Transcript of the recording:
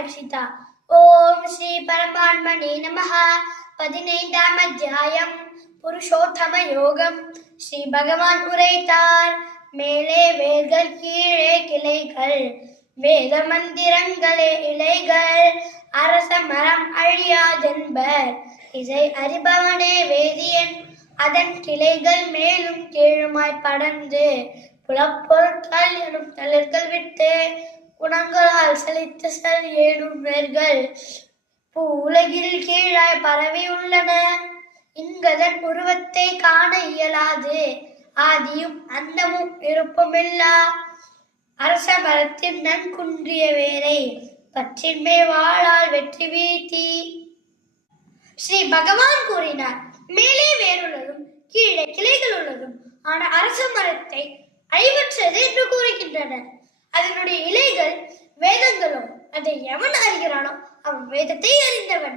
ரக்ஷிதா. ஓம் ஸ்ரீ பரமாத்மனே நமஹ. 15ஆம் அத்தியாயம் புருஷோத்தம யோகம். ஸ்ரீ பகவான் உரைத்தார், மேலே வேர்கள் கீழே கிளைகள், வேத மந்திரங்களே இலைகள், அரச மரம் அழியாதென்பர், இதை அறிபவனே வேதியன். அதன் கிளைகள் மேலும் கீழுமாய் படர்ந்து புலப்பொருட்கள் எனும் தளர்கள் விட்டு குணங்களால் செழித்து செல் ஏனும் வேர்கள் பூ உலகில் கீழாய் பரவி உள்ளன. இங்கதன் உருவத்தை காண இயலாது, ஆதியும் அந்தமும் இருப்புமில்லா அரச மரத்தின் நன் குன்றிய வேரை பற்றின்மை வாழால் வெற்றி வீழ்த்தி. ஸ்ரீ பகவான் கூறினார், மேலே வேறுள்ளதும் கீழே கிளைகள் உள்ளதும் ஆன அரச மரத்தை அழிவற்றது என்று கூறுகின்றனர். அதனுடைய இலைகள் வேதங்களோ, அதை எவன் அறிகிறானோ அவன் வேதத்தை அறிந்தவன்.